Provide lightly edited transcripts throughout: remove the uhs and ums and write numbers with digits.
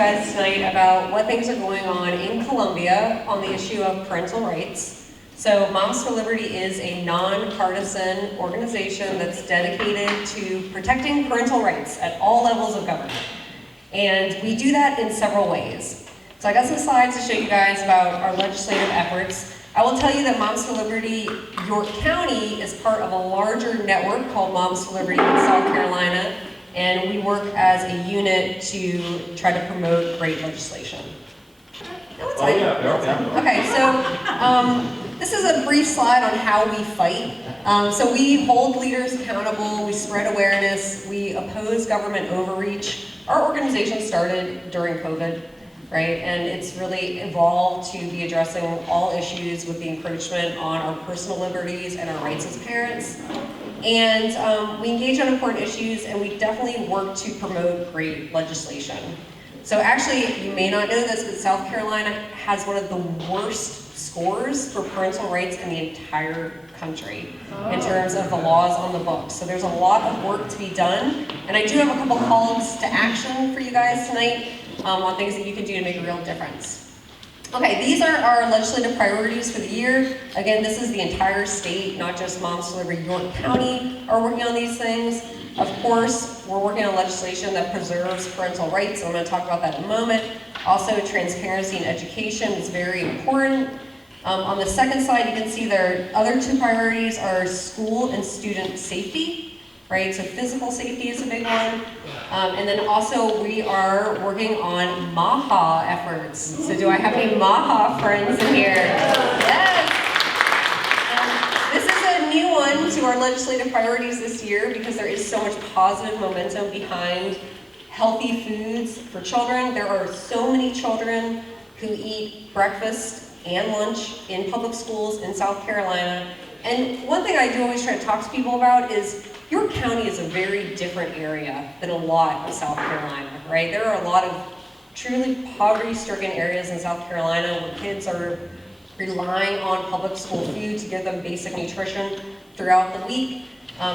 guys tonight about what things are going on in Columbia on the issue of parental rights. So Moms for Liberty is a nonpartisan organization that's dedicated to protecting parental rights at all levels of government. And we do that in several ways. So I got some slides to show you guys about our legislative efforts. I will tell you that Moms for Liberty, York County, is part of a larger network called Moms for Liberty in South Carolina, and we work as a unit to try to promote great legislation. Okay, so this is a brief slide on how we fight. So we hold leaders accountable, we spread awareness, we oppose government overreach. Our organization started during COVID, right? And it's really evolved to be addressing all issues with the encroachment on our personal liberties and our rights as parents. And we engage on important issues, and we definitely work to promote great legislation. So actually, you may not know this, but South Carolina has one of the worst scores for parental rights in the entire country in terms of the laws on the books. So there's a lot of work to be done, and I do have a couple calls to action for you guys tonight on things that you can do to make a real difference. Okay, these are our legislative priorities for the year. Again, this is the entire state, not just Moms for Liberty. York County are working on these things. Of course, we're working on legislation that preserves parental rights. I'm going to talk about that in a moment. Also, transparency in education is very important. On the second slide, you can see their other two priorities are school and student safety, right? So physical safety is a big one. And then also we are working on MAHA efforts. So do I have any MAHA friends in here? Yes! This is a new one to our legislative priorities this year because there is so much positive momentum behind healthy foods for children. There are so many children who eat breakfast and lunch in public schools in South Carolina. And one thing I do always try to talk to people about is York County is a very different area than a lot of South Carolina, right? There are a lot of truly poverty-stricken areas in South Carolina where kids are relying on public school food to give them basic nutrition throughout the week.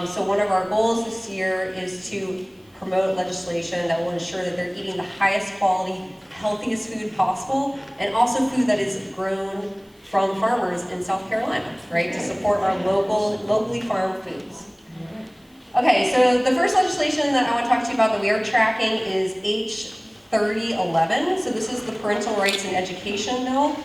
So one of our goals this year is to promote legislation that will ensure that they're eating the highest quality, healthiest food possible, and also food that is grown from farmers in South Carolina, right, to support our locally farmed foods. Okay, so the first legislation that I want to talk to you about that we are tracking is H 3011. So this is the Parental Rights in Education bill.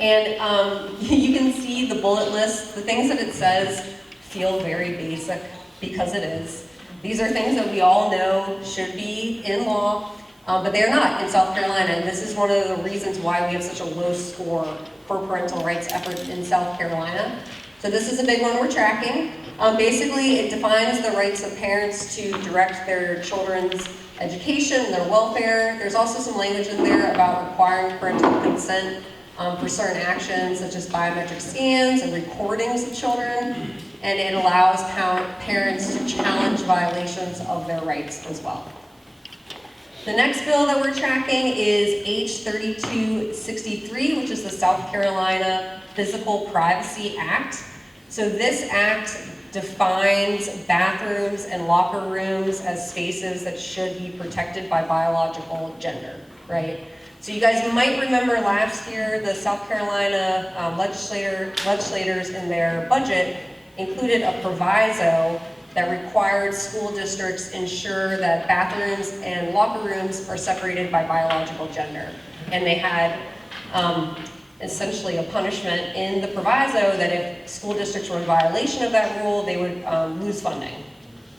And you can see the bullet list. The things that it says feel very basic because it is. These are things that we all know should be in law, but they're not in South Carolina. And this is one of the reasons why we have such a low score for parental rights efforts in South Carolina. So this is a big one we're tracking. Basically, it defines the rights of parents to direct their children's education and their welfare. There's also some language in there about requiring parental consent for certain actions such as biometric scans and recordings of children. And it allows parents to challenge violations of their rights as well. The next bill that we're tracking is H 3263, which is the South Carolina Physical Privacy Act. So this act defines bathrooms and locker rooms as spaces that should be protected by biological gender, right? So you guys might remember last year the South Carolina legislators in their budget included a proviso that required school districts ensure that bathrooms and locker rooms are separated by biological gender. And they had essentially a punishment in the proviso that if school districts were in violation of that rule, they would lose funding.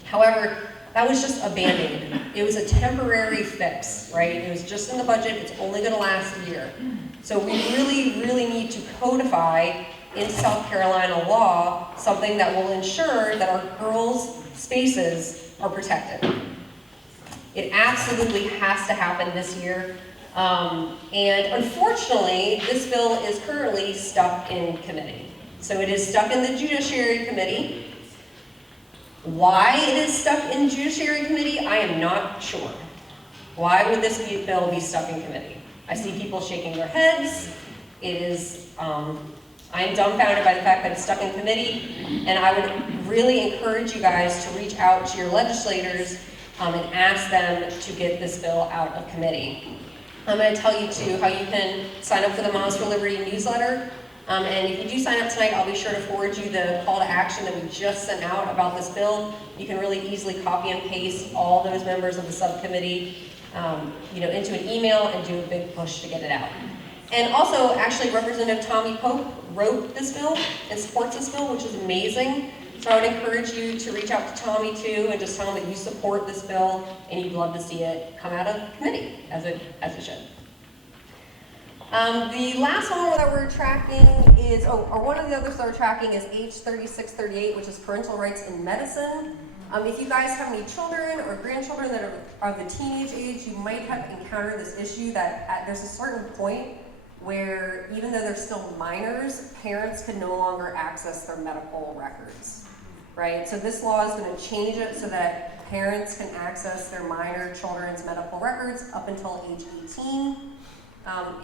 However, that was just a Band-Aid. It was a temporary fix, right? It was just in the budget, it's only gonna last a year. So we really, really need to codify in South Carolina law something that will ensure that our girls' spaces are protected. It absolutely has to happen this year. And unfortunately, this bill is currently stuck in committee. So it is stuck in the Judiciary Committee. Why it is stuck in Judiciary Committee, I am not sure. Why would this bill be stuck in committee? I see people shaking their heads. It is, I am dumbfounded by the fact that it's stuck in committee, and I would really encourage you guys to reach out to your legislators and ask them to get this bill out of committee. I'm going to tell you too how you can sign up for the Moms for Liberty newsletter. And if you do sign up tonight, I'll be sure to forward you the call to action that we just sent out about this bill. You can really easily copy and paste all those members of the subcommittee into an email and do a big push to get it out. And also, actually, Representative Tommy Pope wrote this bill and supports this bill, which is amazing. So I would encourage you to reach out to Tommy too and just tell him that you support this bill and you'd love to see it come out of committee, as it should. The last one that we're tracking is, or one of the others that we're tracking is H3638, which is parental rights in medicine. If you guys have any children or grandchildren that are of the teenage age, you might have encountered this issue that there's a certain point where even though they're still minors, parents can no longer access their medical records, right? So this law is going to change it so that parents can access their minor children's medical records up until age 18.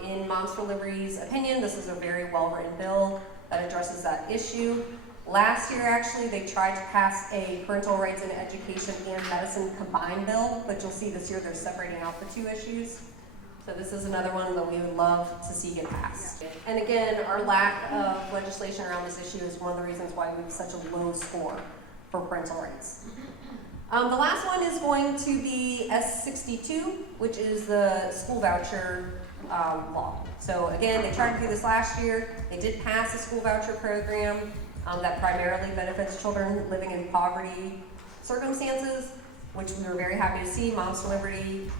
In Moms for Liberty's opinion, this is a very well-written bill that addresses that issue. Last year, actually, they tried to pass a parental rights in education and medicine combined bill, but you'll see this year they're separating out the two issues. So this is another one that we would love to see get passed. And again, our lack of legislation around this issue is one of the reasons why we have such a low score for parental rights. The last one is going to be S62, which is the school voucher law. So again, they tried to do this last year. They did pass a school voucher program that primarily benefits children living in poverty circumstances, which we were very happy to see. Moms for Liberty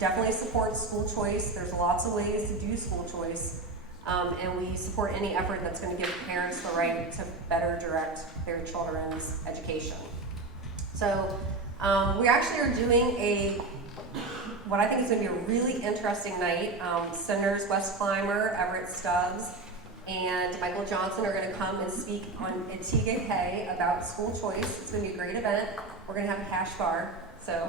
definitely supports school choice. There's lots of ways to do school choice, and we support any effort that's going to give parents the right to better direct their children's education. So we actually are doing what I think is going to be a really interesting night. Senators Wes Clymer, Everett Stubbs, and Michael Johnson are going to come and speak on TKK about school choice. It's going to be a great event. We're going to have a cash bar, so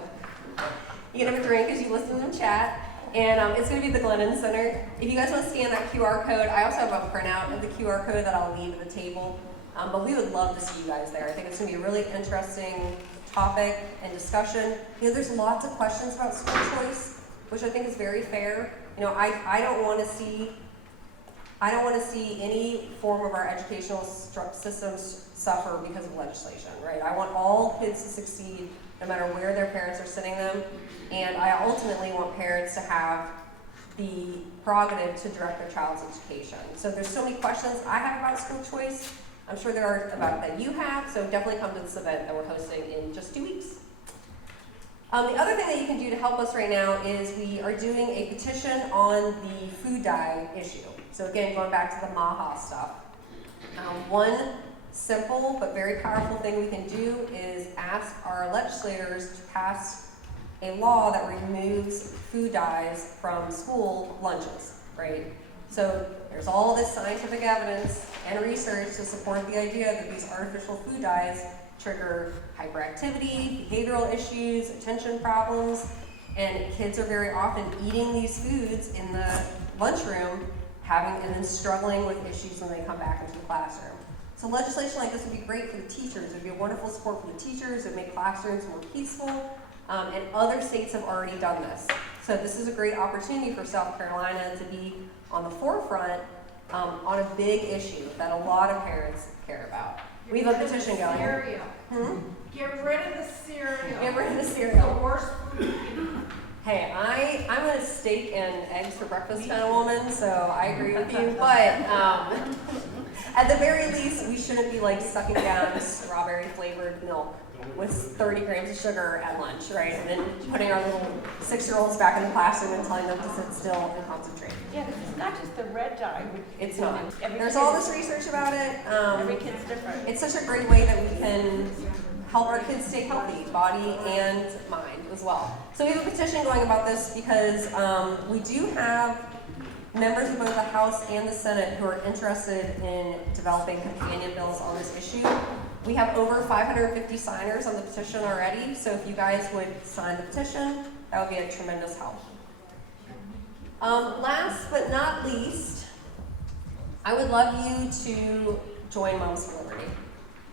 you can have a drink as you listen to them chat. And it's going to be the Glennon Center. If you guys want to scan that QR code, I also have a printout of the QR code that I'll leave at the table. But we would love to see you guys there. I think it's going to be a really interesting topic and discussion. There's lots of questions about school choice, which I think is very fair. I don't want to see any form of our educational systems suffer because of legislation, right? I want all kids to succeed no matter where their parents are sending them, and I ultimately want parents to have the prerogative to direct their child's education. So there's so many questions I have about school choice. I'm sure there are about that you have, so definitely come to this event that we're hosting in just 2 weeks. The other thing that you can do to help us right now is we are doing a petition on the food dye issue. So again, going back to the MAHA stuff. One simple but very powerful thing we can do is ask our legislators to pass a law that removes food dyes from school lunches, right? So there's all this scientific evidence and research to support the idea that these artificial food dyes trigger hyperactivity, behavioral issues, attention problems, and kids are very often eating these foods in the lunchroom, and then struggling with issues when they come back into the classroom. So legislation like this would be great for the teachers. It would be a wonderful support for the teachers. It would make classrooms more peaceful, and other states have already done this. So this is a great opportunity for South Carolina to be on the forefront on a big issue that a lot of parents care about. We have a petition going. Cereal. Get rid of the cereal. Get rid of the cereal. The worst food. Hey, I'm a steak and eggs for breakfast kind of woman, so I agree with you. But at the very least, we shouldn't be like sucking down strawberry flavored milk with 30 grams of sugar at lunch, right? And then putting our little 6-year-olds back in the classroom and telling them to sit still and concentrate. Yeah, because it's not just the red dye. It's not. There's all this research about it. Every kid's different. It's such a great way that we can help our kids stay healthy, body and mind as well. So we have a petition going about this because we do have members of both the House and the Senate who are interested in developing companion bills on this issue. We have over 550 signers on the petition already, so if you guys would sign the petition, that would be a tremendous help. Last but not least, I would love you to join Moms for Liberty.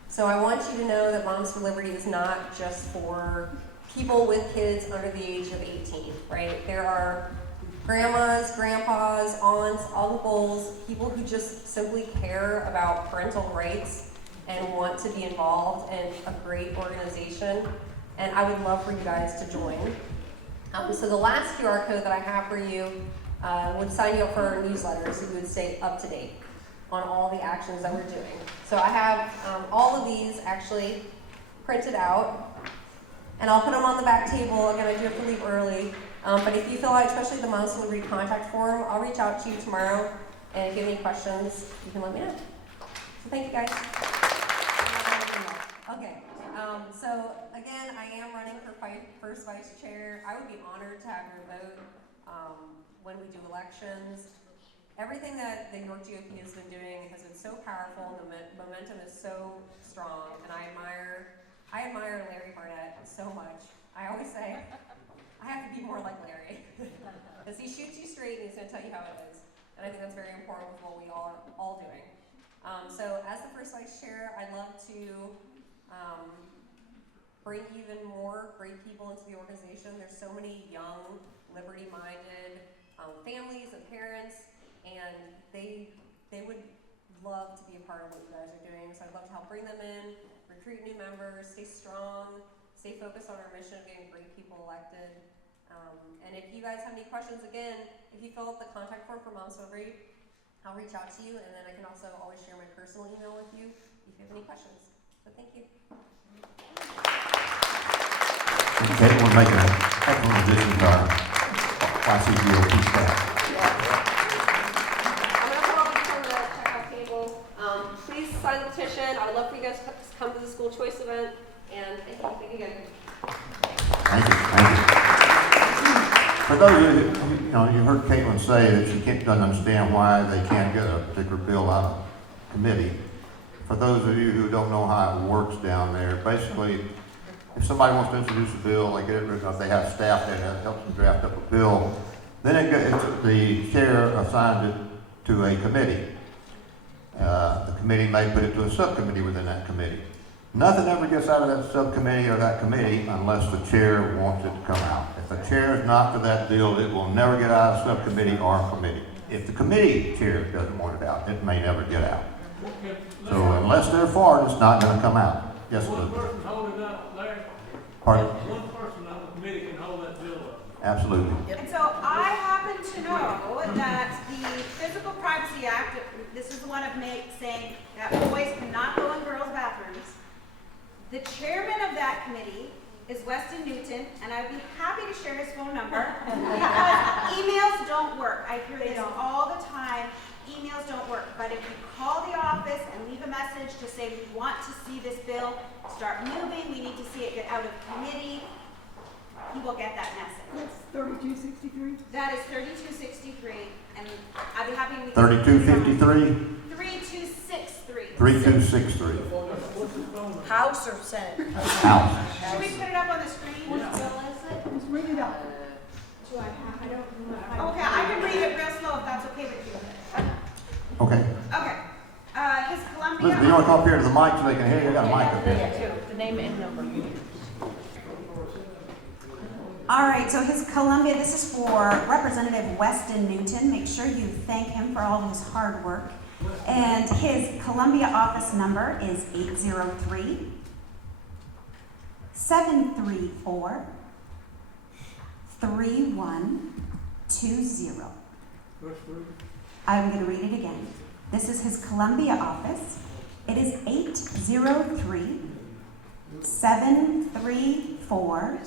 So I want you to know that Moms for Liberty is not just for people with kids under the age of 18, right? There are grandmas, grandpas, aunts, uncles, people who just simply care about parental rights and want to be involved in a great organization. And I would love for you guys to join. So the last QR code that I have for you would sign you up for our newsletter so you would stay up to date on all the actions that we're doing. So I have all of these actually printed out, and I'll put them on the back table. Again, I do have to leave early, but if you fill out, especially the Mount Celebrity contact form, I'll reach out to you tomorrow, and if you have any questions, you can let me know. So thank you guys. Okay, so again, I am running for first vice chair. I would be honored to have your vote when we do elections. Everything that the York GOP has been doing has been so powerful, and the momentum is so strong, and I admire Larry Barnett so much. I always say, I have to be more like Larry, because he shoots you straight and he's going to tell you how it is, and I think that's very important with what we are all doing. So as the first vice chair, I'd love to bring even more great people into the organization. There's so many young, liberty-minded families and parents, and they would love to be a part of what you guys are doing. So I'd love to help bring them in, recruit new members, stay strong, stay focused on our mission of getting great people elected. And if you guys have any questions, again, if you fill out the contact form for Mount Celebrity, I'll reach out to you, and then I can also always share my personal email with you if you have any questions. So thank you. Okay, we're making an excellent addition to our YCGOP staff. I'm going to put all these on the checkout table. Please sign the petition. I would love for you guys to come to the school choice event. And thank you again. Thank you. For those of you, you heard Caitlin say that she doesn't understand why they can't get a particular bill out of committee. For those of you who don't know how it works down there, basically, if somebody wants to introduce a bill, they get it written up, they have staff that helps them draft up a bill, then the chair assigns it to a committee. The committee may put it to a subcommittee within that committee. Nothing ever gets out of that subcommittee or that committee unless the chair wants it to come out. If the chair is not for that bill, it will never get out of subcommittee or committee. If the committee chair doesn't want it out, it may never get out. So unless they're for it, it's not going to come out. Yes, One please. person holding it up, Larry. Pardon? One person on the committee can hold that bill up. Absolutely. And so I happen to know that the Physical Privacy Act, this is the one of me saying that boys cannot go in girls' bathrooms. The chairman of that committee is Weston Newton, and I'd be happy to share his phone number because emails don't work. I hear this all the time. Emails don't work, but if you call the office and leave a message to say we want to see this bill start moving, we need to see it get out of committee, he will get that message. That's 3263. That is 3263, and I'd be happy to. 3253, 3263. 3263. House or Senate? House. Should we put it up on the screen? Just read it out. I don't know. Okay, I can read it real slow if that's okay with you. Okay. Okay. His Columbia. Listen, you want to come up here to the mic so they can hear you? I got a mic up here. Yeah, too. The name and number. All right, so his Columbia, this is for Representative Weston Newton. Make sure you thank him for all his hard work. And his Columbia office number is 803 734 3120. I'm going to read it again. This is his Columbia office. It is 803 734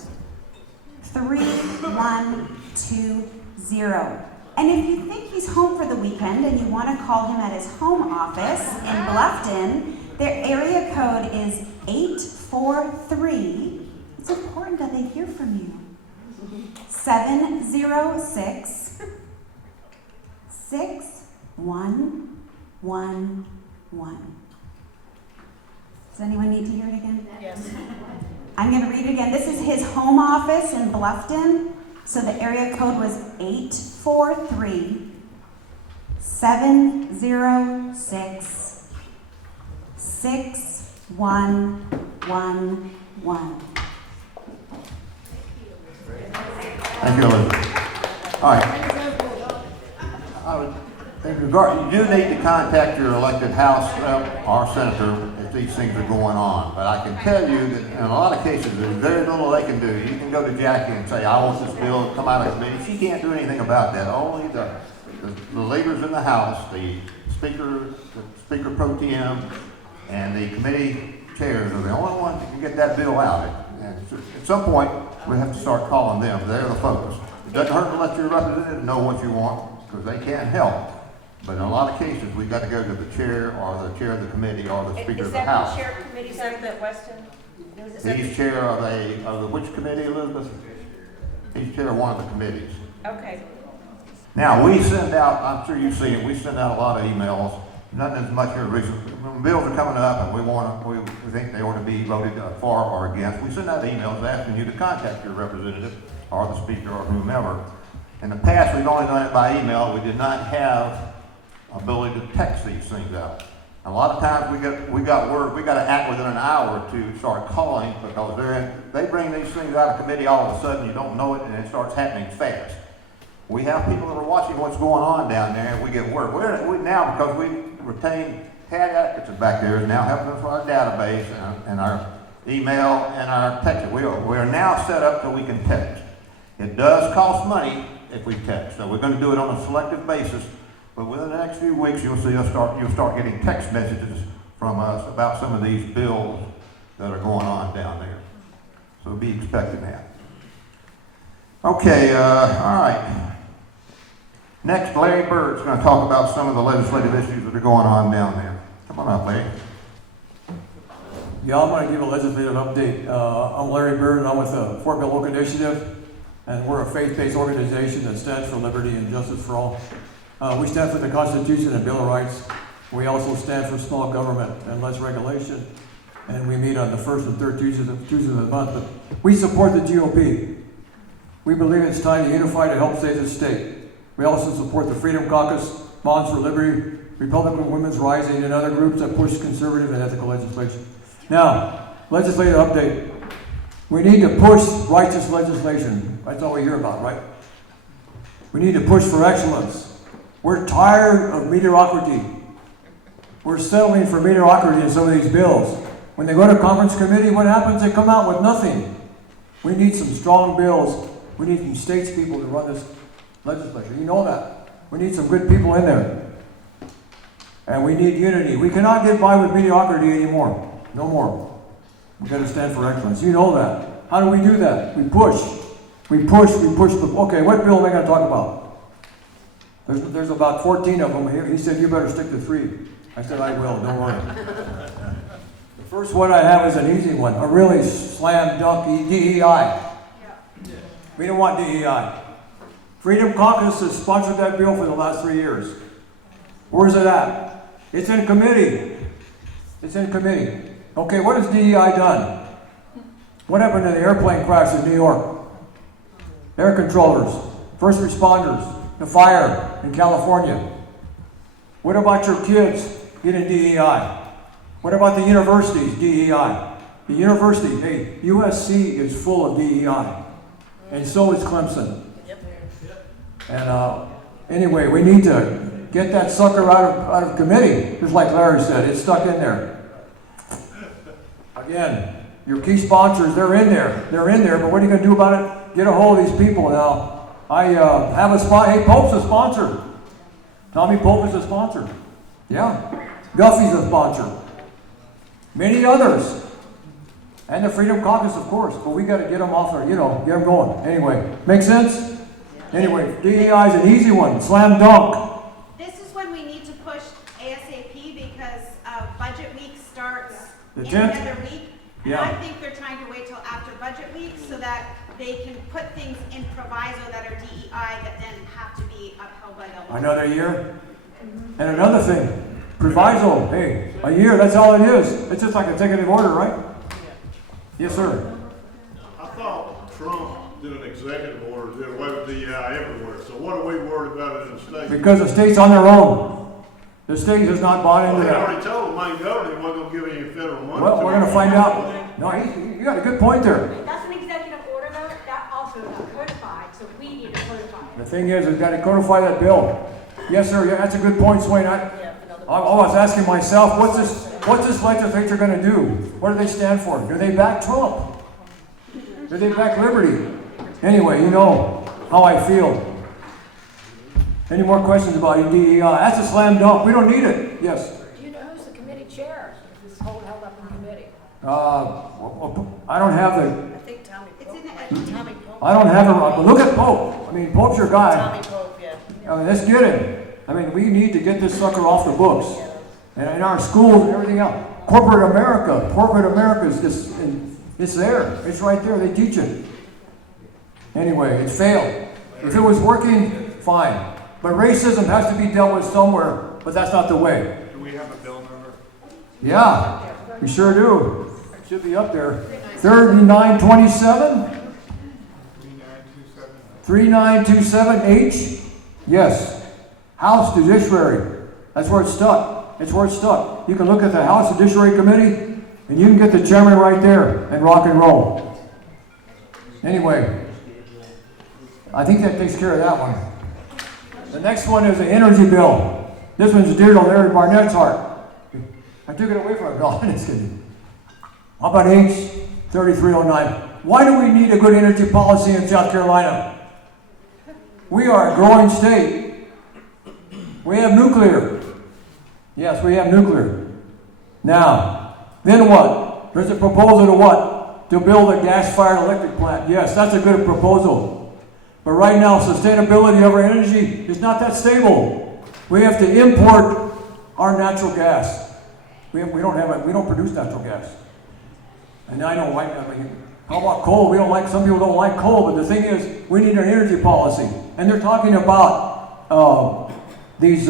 3120. And if you think he's home for the weekend and you want to call him at his home office in Bluffton, their area code is 843. It's important that they hear from you. 706 6111. Does anyone need to hear it again? Yes. I'm going to read it again. This is his home office in Bluffton. So the area code was 843 706 6111. Thank you, Elizabeth. All right. In regard, you do need to contact your elected House or Senator if these things are going on. But I can tell you that in a lot of cases, there's very little they can do. You can go to Jackie and say, I want this bill to come out of committee. She can't do anything about that. Only the leaders in the House, the Speaker Pro Tem, and the committee chairs are the only ones that can get that bill out. And at some point, we have to start calling them. They're the focus. It doesn't hurt to let your representative know what you want, because they can't help. But in a lot of cases, we've got to go to the chair or the chair of the committee or the Speaker of the House. Is that the chair of committee, Senator Weston? Is that He's chair of the which committee, Elizabeth? He's chair of one of the committees. Okay. Now, we send out, I'm sure you've seen it, we send out a lot of emails, not as much here recently. When bills are coming up and we think they ought to be voted for or against, we send out emails asking you to contact your representative or the speaker or whomever. In the past, we've only done it by email. We did not have ability to text these things out. A lot of times we got word, we got to act within an hour to start calling because they bring these things out of committee all of a sudden, you don't know it, and it starts happening fast. We have people that are watching what's going on down there, and we get word. We now, because we retain CAD advocates back there, is now helping us with our database and our email and our text. We are now set up so we can text. It does cost money if we text, so we're going to do it on a selective basis. But within the next few weeks, you'll see us you'll start getting text messages from us about some of these bills that are going on down there. So be expecting that. Okay, all right. Next, Larry Bird's going to talk about some of the legislative issues that are going on down there. Come on up, Larry. Yeah, I'm going to give a legislative update. I'm Larry Bird, and I'm with the Fort Bill Local Initiative, and we're a faith-based organization that stands for liberty and justice for all. We stand for the Constitution and Bill of Rights. We also stand for small government and less regulation. And we meet on the first and third Tuesdays of the month. But we support the GOP. We believe it's time to unify to help save the state. We also support the Freedom Caucus, Bonds for Liberty, Republican Women's Rising, and other groups that push conservative and ethical legislation. Now, legislative update. We need to push righteous legislation. That's all we hear about, right? We need to push for excellence. We're tired of mediocrity. We're settling for mediocrity in some of these bills. When they go to conference committee, what happens? They come out with nothing. We need some strong bills. We need some statespeople to run this legislature. You know that. We need some good people in there. And we need unity. We cannot get by with mediocrity anymore. No more. We've got to stand for excellence. You know that. How do we do that? We push. We push. Okay, what bill am I going to talk about? There's about 14 of them here. He said, you better stick to 3. I said, I will, don't worry. The first one I have is an easy one, a really slam dunk DEI. We don't want DEI. Freedom Caucus has sponsored that bill for the last 3 years. Where's it at? It's in committee. It's in committee. Okay, what has DEI done? What happened to the airplane crash in New York? Air controllers, first responders, the fire in California. What about your kids getting DEI? What about the universities, DEI? The university, hey, USC is full of DEI. And so is Clemson. And anyway, we need to get that sucker out of committee. Just like Larry said, it's stuck in there. Again, your key sponsors, they're in there. They're in there, but what are you going to do about it? Get a hold of these people now. I have a spot. Hey, Pope's a sponsor. Tommy Pope is a sponsor. Yeah. Guffey's a sponsor. Many others. And the Freedom Caucus, of course. But we got to get them off there, get them going. Anyway, make sense? Anyway, DEI is an easy one. Slam dunk. This is when we need to push ASAP because budget week starts The in 10th? another week. And Yeah. I think they're trying to wait till after budget week so that they can put things in proviso that are DEI that then have to be upheld by the law. Another year. And another thing, proviso. Hey, a year, that's all it is. It's just like a executive order, right? Yes, sir. I thought Trump did an executive order, did away with DEI everywhere. So what are we worried about it in the state? Because the state's on their own. The state has not bought Well, into he that. already told the main governor he wasn't going to give any federal money. Well, we're going to find out. No, you got a good point there. That's an executive order though, that also got codified, so we thing is, we've got to codify that bill. Yes, sir, yeah, that's a good point, Swain. I was asking myself, what's this legislature gonna do? What do they stand for? Do they back Trump? Do they back liberty? Anyway, you know how I feel. Any more questions about DEI? That's a slam dunk. We don't need it. Yes. Do you know who's the committee chair? This is held up in committee. I don't have the. I think Tommy It's Pope. in the- Tommy Pope. I don't have a. Look at Pope. I mean, Pope's your guy. Tommy Pope, yeah. I mean, let's get him. I mean, we need to get this sucker off the books. And in our schools and everything else. Corporate America is just, it's there. It's right there. They teach it. Anyway, it failed. If it was working, fine. But racism has to be dealt with somewhere, but that's not the way. Do we have a bill number? Yeah, we sure do. It should be up there. 3927? 3927H? Yes. House Judiciary. That's where it's stuck. It's where it's stuck. You can look at the House Judiciary Committee, and you can get the chairman right there and rock and roll. Anyway, I think that takes care of that one. The next one is the energy bill. This one's dear to Larry Barnett's heart. I took it away from him. No, I'm just kidding. How about H 3309? Why do we need a good energy policy in South Carolina? We are a growing state. We have nuclear. Yes, we have nuclear. Now, then what? There's a proposal to what? To build a gas-fired electric plant. Yes, that's a good proposal. But right now, sustainability of our energy is not that stable. We have to import our natural gas. We don't produce natural gas. And I don't like that. How about coal? Some people don't like coal, but the thing is, we need an energy policy. And they're talking about these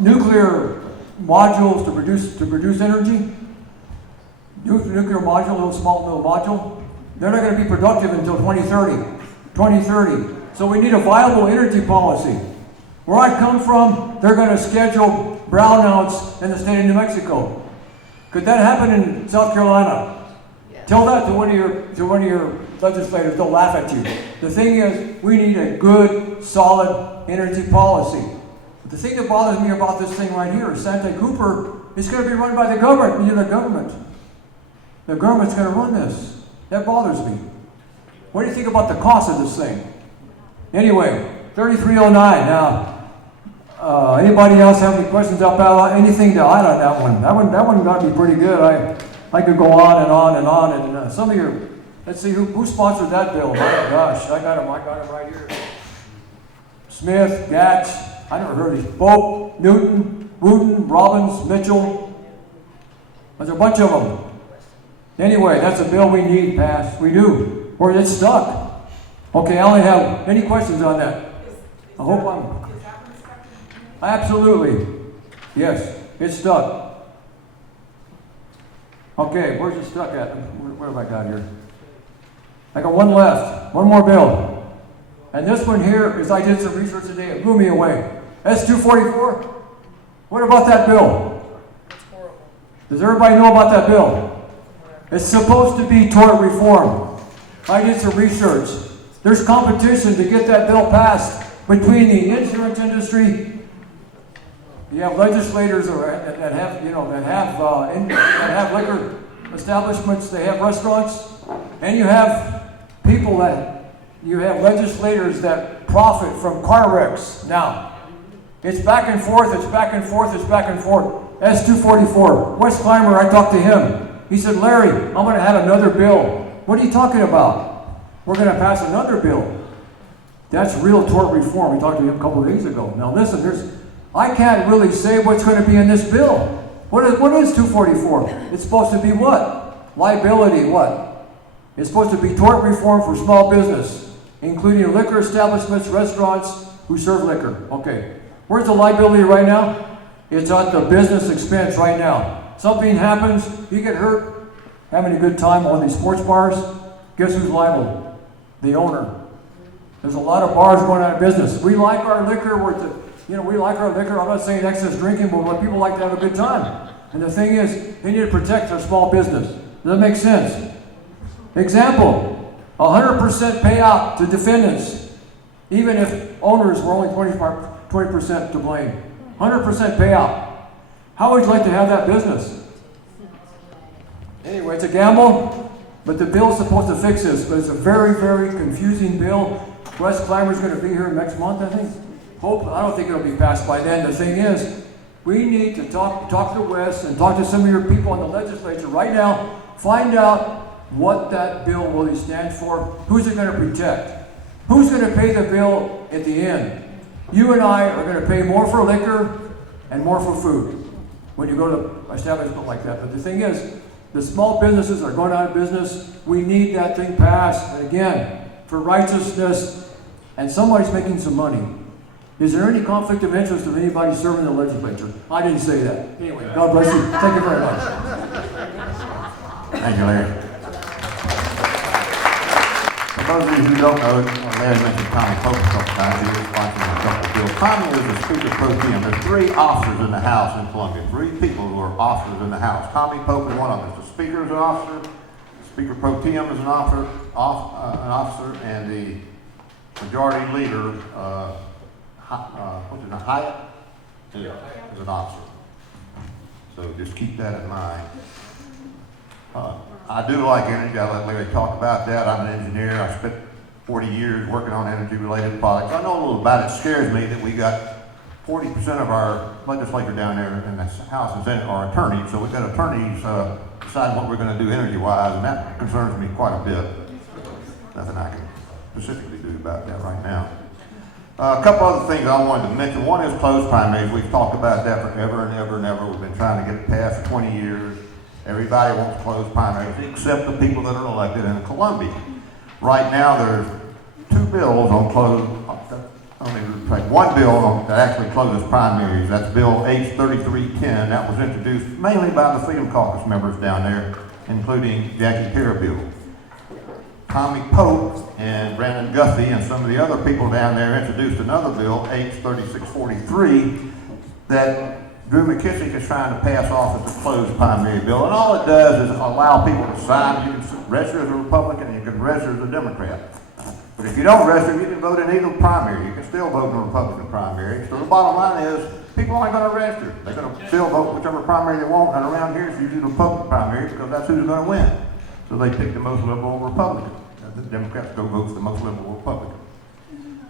nuclear modules to produce energy. Nuclear module, little module. They're not going to be productive until 2030. So we need a viable energy policy. Where I come from, they're going to schedule brownouts in the state of New Mexico. Could that happen in South Carolina? Yeah. Tell that to one of your legislators. They'll laugh at you. The thing is, we need a good, solid energy policy. But the thing that bothers me about this thing right here is Sante Cooper is going to be run by the government. The government. The government's going to run this. That bothers me. What do you think about the cost of this thing? Anyway, 3309. Now, anybody else have any questions about anything to add on that one? That one got me pretty good. I could go on and on and on. And some of your, let's see, who sponsored that bill? My gosh, I got him right here. Smith, Gatch, I never heard of these. Pope, Newton, Wooten, Robbins, Mitchell. There's a bunch of them. Anyway, that's a bill we need passed. We do. Or it's stuck. Okay, I only have any questions on that. I hope I'm... Absolutely. Yes, it's stuck. Okay, where's it stuck at? What have I got here? I got one left. One more bill. And this one here is, I did some research today. It blew me away. S-244? What about that bill? Does everybody know about that bill? It's supposed to be tort reform. I did some research. There's competition to get that bill passed between the insurance industry. You have legislators that have liquor establishments. They have restaurants, and you have legislators that profit from car wrecks. Now, it's back and forth. It's back and forth. It's back and forth. S-244. Wes Clymer, I talked to him. He said, Larry, I'm going to have another bill. What are you talking about? We're going to pass another bill. That's real tort reform. We talked to him a couple of days ago. Now listen, I can't really say what's going to be in this bill. What is 244? It's supposed to be what? Liability, what? It's supposed to be tort reform for small business, including liquor establishments, restaurants who serve liquor. Okay. Where's the liability right now? It's at the business expense right now. Something happens, you get hurt, having a good time on these sports bars, guess who's liable? The owner. There's a lot of bars going out of business. We like our liquor, we like our liquor. I'm not saying excess drinking, but people like to have a good time. And the thing is, they need to protect their small business. Does that make sense? Example, 100% payout to defendants, even if owners were only 20% to blame. 100% payout. How would you like to have that business? Anyway, it's a gamble, but the bill's supposed to fix this, but it's a very, very confusing bill. Wes Clymer's going to be here next month, I think. I don't think it'll be passed by then. The thing is, we need to talk to Wes and talk to some of your people in the legislature right now. Find out what that bill really stands for. Who's it going to protect? Who's going to pay the bill at the end? You and I are going to pay more for liquor and more for food when you go to an establishment like that. But the thing is, the small businesses are going out of business. We need that thing passed. And again, for righteousness, and somebody's making some money. Is there any conflict of interest of anybody serving the legislature? I didn't say that. Anyway, God bless you. Thank you very much. Thank you, Larry. For those of you who don't know, Larry mentioned Tommy Pope a couple times. He was watching a couple of bills. Tommy is the Speaker Pro Tem. There's 3 officers in the House in Columbia. 3 people who are officers in the House. Tommy Pope is one of them. The Speaker is an officer. Speaker Pro Tem is an officer, and the Majority Leader, Hyatt, is an officer. So just keep that in mind. I do like energy. I let Larry talk about that. I'm an engineer. I spent 40 years working on energy-related products. I know a little about it. It scares me that we got 40% of our legislature down there in the House and Senate are attorneys. So we've got attorneys deciding what we're going to do energy-wise, and that concerns me quite a bit. Nothing I can specifically do about that right now. A couple other things I wanted to mention. One is closed primaries. We've talked about that forever and ever and ever. We've been trying to get it passed for 20 years. Everybody wants closed primaries except the people that are elected in Columbia. Right now there's 2 bills on closed, one bill that actually closes primaries. That's Bill H-3310. That was introduced mainly by the Freedom Caucus members down there, including Jackie Parabill. Tommy Pope and Brandon Guthrie and some of the other people down there introduced another bill, H-3643, that Drew McKissick is trying to pass off as a closed primary bill. And all it does is allow people to sign. You can register as a Republican and you can register as a Democrat. But if you don't register, you can vote in either primary. You can still vote in a Republican primary. So the bottom line is, people aren't going to register. They're going to still vote whichever primary they want. And around here, it's usually the Republican primary because that's who's going to win. So they pick the most liberal Republican. The Democrats go vote for the most liberal Republican.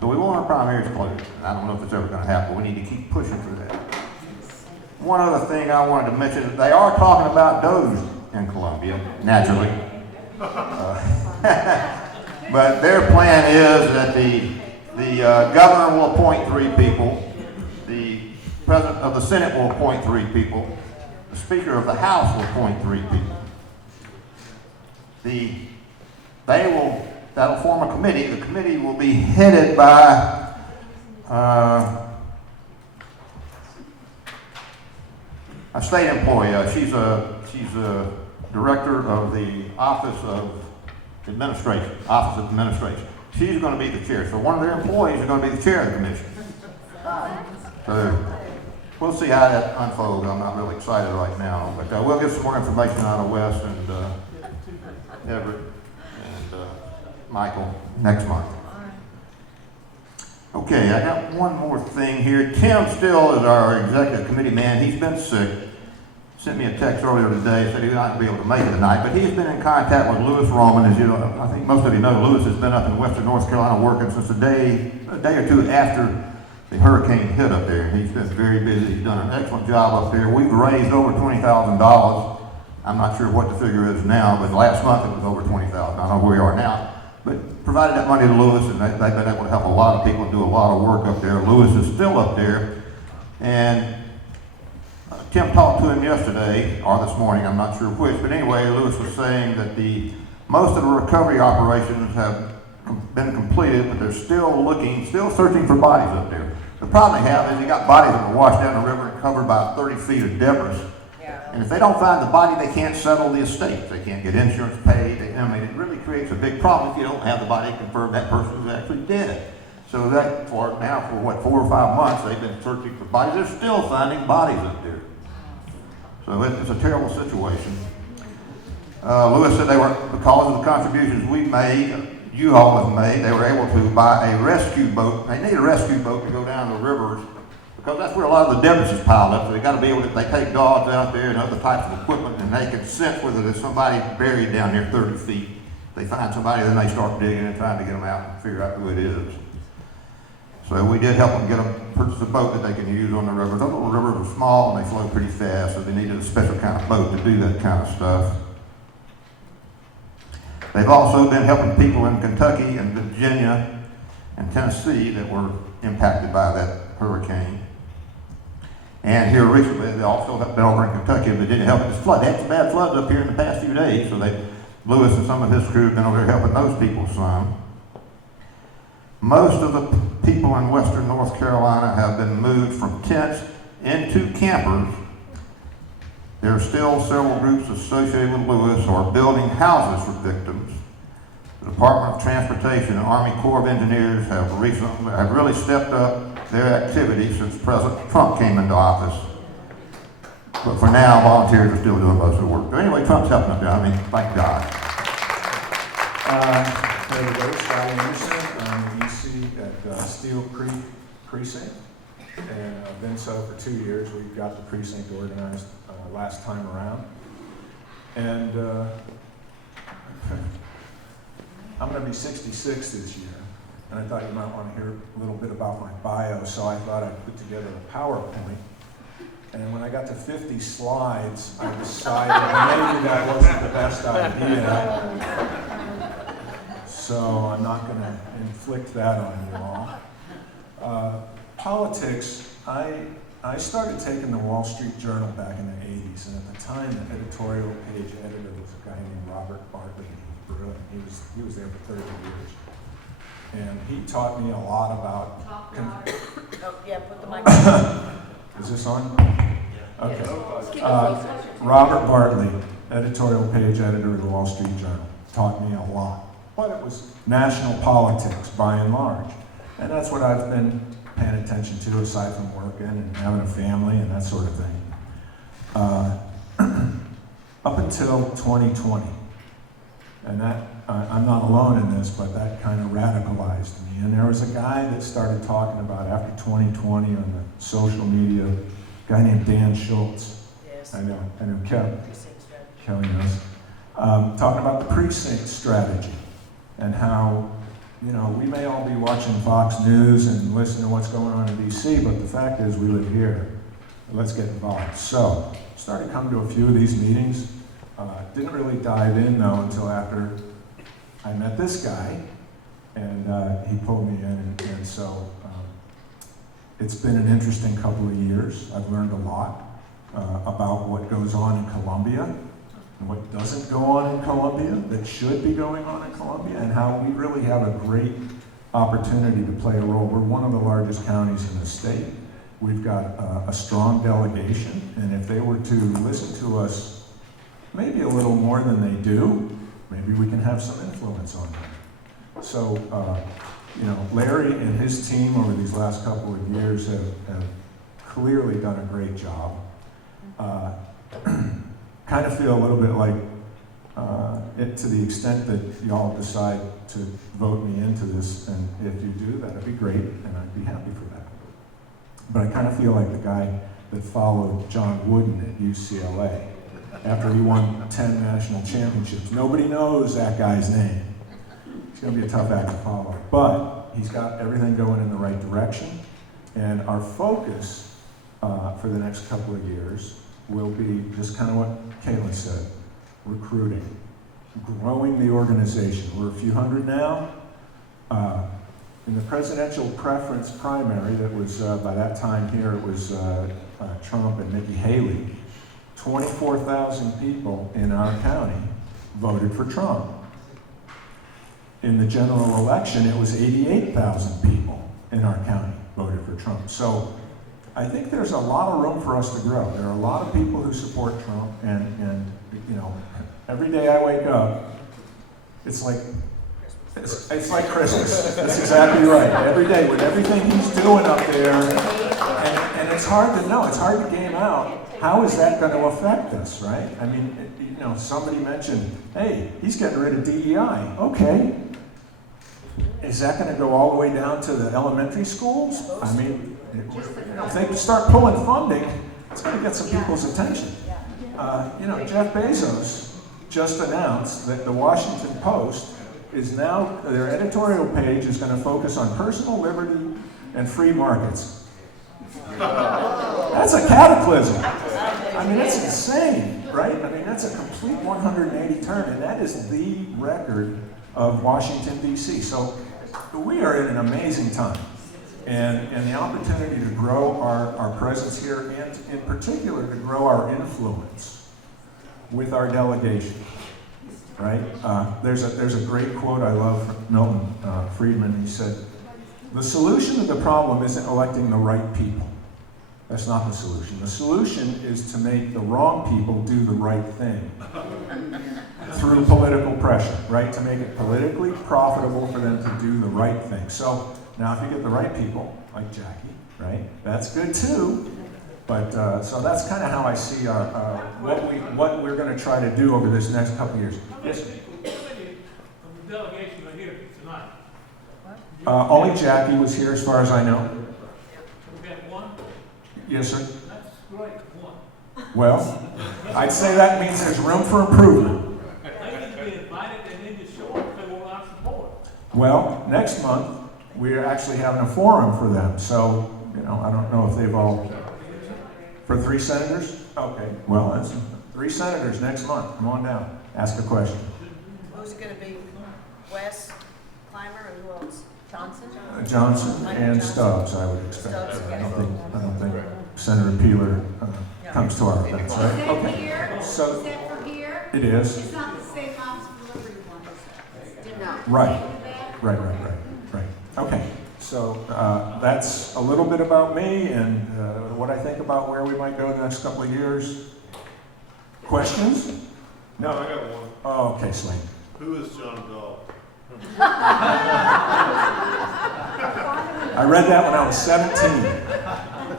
So we want our primaries closed. And I don't know if it's ever going to happen. We need to keep pushing for that. One other thing I wanted to mention, they are talking about DOGE in Columbia, naturally. But their plan is that the governor will appoint 3 people, the president of the Senate will appoint 3 people, the Speaker of the House will appoint 3 people. That'll form a committee. The committee will be headed by a state employee. She's a director of the Office of Administration. She's going to be the chair. So one of their employees is going to be the chair of the commission. So we'll see how that unfolds. I'm not really excited right now, but we'll get some more information out of Wes and Everett and Michael next month. Okay, I got one more thing here. Tim Still is our executive committee man. He's been sick. Sent me a text earlier today, said he's not going to be able to make it tonight, but he's been in contact with Lewis Roman. As you know, I think most of you know, Lewis has been up in western North Carolina working since a day or two after the hurricane hit up there. He's been very busy. He's done an excellent job up there. We've raised over $20,000. I'm not sure what the figure is now, but last month it was over $20,000. I don't know where we are now. But provided that money to Lewis, and they've been able to help a lot of people do a lot of work up there. Lewis is still up there, and Tim talked to him yesterday, or this morning, I'm not sure which, but anyway, Lewis was saying that most of the recovery operations have been completed, but they're still searching for bodies up there. The problem they have is you got bodies that were washed down the river and covered by 30 feet of debris. And if they don't find the body, they can't settle the estate. They can't get insurance paid. It really creates a big problem if you don't have the body confirmed that person is actually dead. So that for 4 or 5 months, they've been searching for bodies. They're still finding bodies up there. So it's a terrible situation. Lewis said because of the contributions we've made, U-Haul has made, they were able to buy a rescue boat. They need a rescue boat to go down the rivers because that's where a lot of the debris is piled up. So they got to be able to, they take dogs out there and other types of equipment and they can sense whether there's somebody buried down there 30 feet. They find somebody, then they start digging and trying to get them out and figure out who it is. So we did help them get them, purchase a boat that they can use on the river. Those little rivers are small and they flow pretty fast, so they needed a special kind of boat to do that kind of stuff. They've also been helping people in Kentucky and Virginia and Tennessee that were impacted by that hurricane. And here recently, they also have been over in Kentucky and Virginia helping us flood. They had some bad floods up here in the past few days, so Lewis and some of his crew have been over there helping those people some. Most of the people in western North Carolina have been moved from tents into campers. There are still several groups associated with Lewis who are building houses for victims. The Department of Transportation and Army Corps of Engineers have really stepped up their activity since President Trump came into office. But for now, volunteers are still doing most of the work. But anyway, Trump's helping us out. I mean, thank God. Hey everybody, Scott Anderson. I'm the EC at Steel Creek Precinct, and I've been so for 2 years. We got the precinct organized last time around, and I'm going to be 66 this year, and I thought you might want to hear a little bit about my bio, so I thought I'd put together a PowerPoint. And when I got to 50 slides, I decided maybe that wasn't the best idea. So I'm not going to inflict that on you all. Politics, I started taking the Wall Street Journal back in the 80s, and at the time the editorial page editor was a guy named Robert Bartley. He was brilliant. He was there for 30 years. And he taught me a lot about... Oh, yeah, put the mic. Is this on? Okay. Robert Bartley, editorial page editor of the Wall Street Journal, taught me a lot. But it was national politics by and large. And that's what I've been paying attention to aside from working and having a family and that sort of thing. Up until 2020. And that, I'm not alone in this, but that kind of radicalized me. And there was a guy that started talking about after 2020 on the social media, a guy named Dan Schultz. Yes. I know Kelly knows. Talking about the precinct strategy and how, you know, we may all be watching Fox News and listening to what's going on in DC, but the fact is we live here. Let's get involved. So, started coming to a few of these meetings. Didn't really dive in though until after I met this guy, and he pulled me in, and so it's been an interesting couple of years. I've learned a lot about what goes on in Columbia and what doesn't go on in Columbia that should be going on in Columbia, and how we really have a great opportunity to play a role. We're one of the largest counties in the state. We've got a strong delegation, and if they were to listen to us maybe a little more than they do, maybe we can have some influence on them. So, you know, Larry and his team over these last couple of years have clearly done a great job. Kind of feel a little bit like, to the extent that y'all decide to vote me into this, and if you do, that'd be great, and I'd be happy for that. But I kind of feel like the guy that followed John Wooden at UCLA after he won 10 national championships. Nobody knows that guy's name. He's going to be a tough act to follow. But he's got everything going in the right direction. And our focus for the next couple of years will be just kind of what Caitlin said, recruiting, growing the organization. We're a few hundred now. In the presidential preference primary, that was, by that time here, it was Trump and Nikki Haley. 24,000 people in our county voted for Trump. In the general election, it was 88,000 people in our county voted for Trump. So I think there's a lot of room for us to grow. There are a lot of people who support Trump, and you know, every day I wake up, it's like Christmas. That's exactly right. Every day with everything he's doing up there, and it's hard to know. It's hard to game out. How is that going to affect us, right? I mean, you know, somebody mentioned, hey, he's getting rid of DEI. Okay, is that going to go all the way down to the elementary schools? I mean, if they start pulling funding, it's going to get some people's attention. Jeff Bezos just announced that the Washington Post is now, their editorial page is going to focus on personal liberty and free markets. That's a cataclysm. I mean, that's insane, right? I mean, that's a complete 180 turn, and that is the record of Washington, D.C. So we are in an amazing time. And the opportunity to grow our presence here, and in particular to grow our influence with our delegation, right? There's a great quote I love from Milton Friedman. He said, "The solution to the problem isn't electing the right people. That's not the solution. The solution is to make the wrong people do the right thing through political pressure, right? To make it politically profitable for them to do the right thing." So now if you get the right people, like Jackie, right, that's good too. But so that's kind of how I see what we're going to try to do over this next couple of years. Yes, sir. How many of the delegation are here tonight? Only Jackie was here, as far as I know. We got one? Yes, sir. That's great, one. Well, I'd say that means there's room for improvement. They need to be invited and then just show up if they want our support. Well, next month we're actually having a forum for them. So I don't know if they've all. For 3 senators? Okay, well, that's 3 senators next month. Come on down, ask a question. Who's it gonna be? Wes, Clymer, and who else? Johnson? Johnson and Stubbs, I would expect. I don't think Senator Peeler comes to our events, right? Okay. So, Is that for here? it is. It's not the same office for Liberty one, is it? No. Right. Okay. So that's a little bit about me and what I think about where we might go in the next couple of years. Questions? No, I got one. Oh, okay, Swain. Who is John Dahl? I read that when I was 17.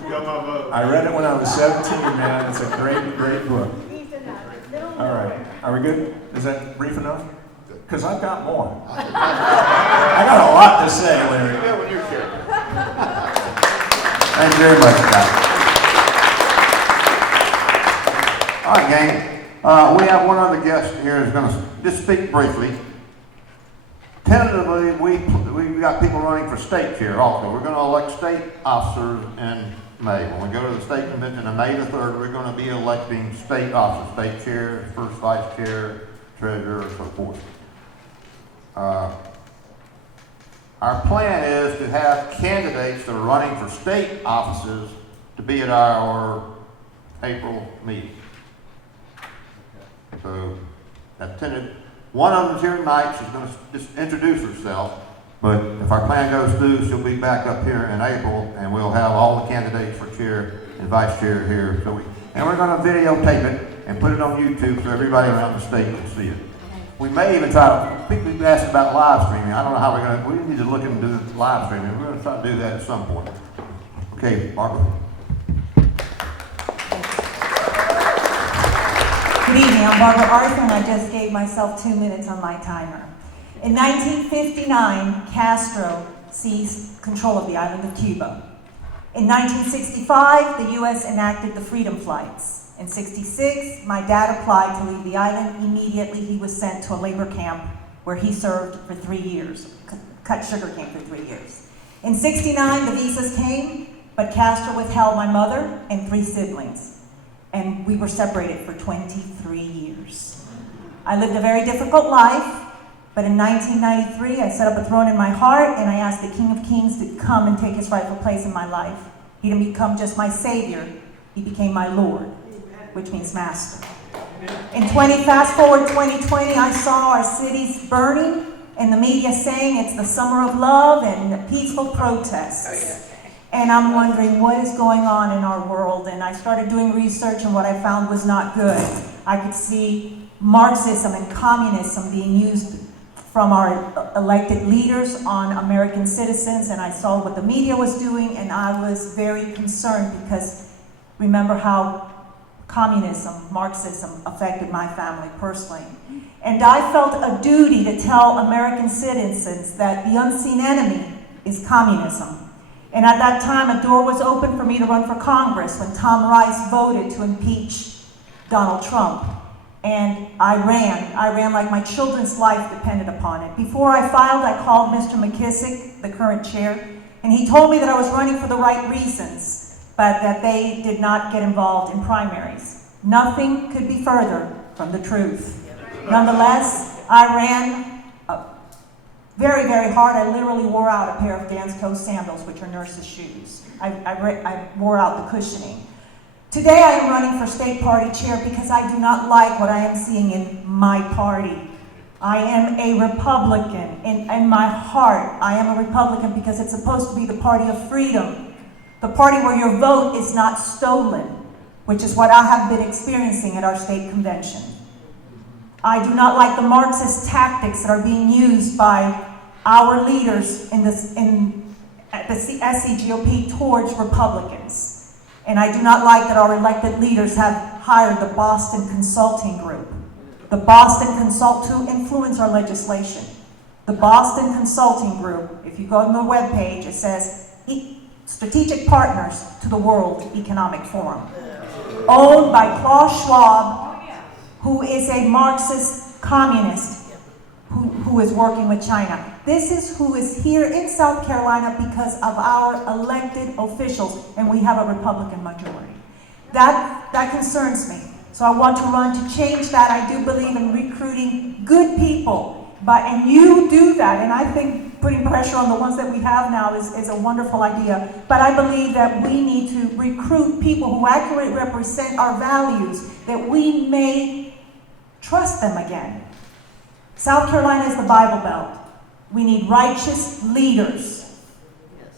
You got my vote. I read it when I was 17, man. It's a great book. All right. Are we good? Is that brief enough? Because I've got more. I got a lot to say, Larry. Yeah, when you're here. Thank you very much, Scott. All right, gang. We have one other guest here who's going to just speak briefly. Tentatively, we got people running for state chair also. We're going to elect state officers in May. When we go to the state convention on May the 3rd, we're going to be electing state officers, state chair, first vice chair, treasurer, and so forth. Our plan is to have candidates that are running for state offices to be at our April meeting. So, I've tended, one of them's here tonight. She's going to just introduce herself. But if our plan goes through, she'll be back up here in April, and we'll have all the candidates for chair and vice chair here. And we're going to videotape it and put it on YouTube so everybody around the state can see it. We may even try to, people have asked about live streaming. I don't know how we're going to, we need to look into live streaming. We're going to try to do that at some point. Okay, Barbara. Good evening, I'm Barbara Arthur, and I just gave myself 2 minutes on my timer. In 1959, Castro seized control of the island of Cuba. In 1965, the U.S. enacted the Freedom Flights. In '66, my dad applied to leave the island. Immediately, he was sent to a labor camp where he served for 3 years, cut sugar cane for 3 years. In '69, the visas came, but Castro withheld my mother and 3 siblings, and we were separated for 23 years. I lived a very difficult life, but in 1993, I set up a throne in my heart, and I asked the King of Kings to come and take his rightful place in my life. He didn't become just my savior, he became my Lord, which means master. Fast forward 2020, I saw our cities burning and the media saying it's the summer of love and peaceful protests. And I'm wondering what is going on in our world, and I started doing research, and what I found was not good. I could see Marxism and communism being used from our elected leaders on American citizens, and I saw what the media was doing, and I was very concerned because remember how communism, Marxism affected my family personally. And I felt a duty to tell American citizens that the unseen enemy is communism. And at that time, a door was open for me to run for Congress when Tom Rice voted to impeach Donald Trump. And I ran like my children's life depended upon it. Before I filed, I called Mr. McKissick, the current chair, and he told me that I was running for the right reasons, but that they did not get involved in primaries. Nothing could be further from the truth. Nonetheless, I ran very, very hard. I literally wore out a pair of Dansko sandals, which are nurses' shoes. I wore out the cushioning. Today I am running for state party chair because I do not like what I am seeing in my party. I am a Republican. In my heart, I am a Republican because it's supposed to be the party of freedom. The party where your vote is not stolen, which is what I have been experiencing at our state convention. I do not like the Marxist tactics that are being used by our leaders at the SCGOP towards Republicans. And I do not like that our elected leaders have hired the Boston Consulting Group. The Boston Consult to influence our legislation. The Boston Consulting Group, if you go on the webpage, it says Strategic Partners to the World Economic Forum. Owned by Klaus Schwab, who is a Marxist communist who is working with China. This is who is here in South Carolina because of our elected officials, and we have a Republican majority. That concerns me. So I want to run to change that. I do believe in recruiting good people, and you do that, and I think putting pressure on the ones that we have now is a wonderful idea. But I believe that we need to recruit people who accurately represent our values, that we may trust them again. South Carolina is the Bible Belt. We need righteous leaders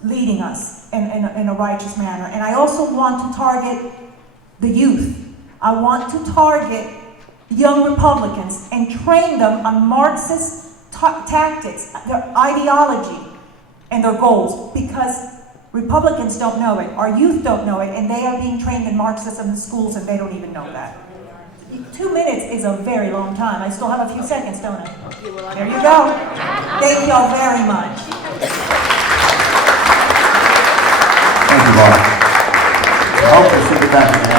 leading us in a righteous manner. And I also want to target the youth. I want to target young Republicans and train them on Marxist tactics, their ideology, and their goals, because Republicans don't know it, our youth don't know it, and they are being trained in Marxism in schools and they don't even know that. 2 minutes is a very long time. I still have a few seconds, don't I? There you go. Thank you all very much. Thank you, Bob. I hope to see you back again.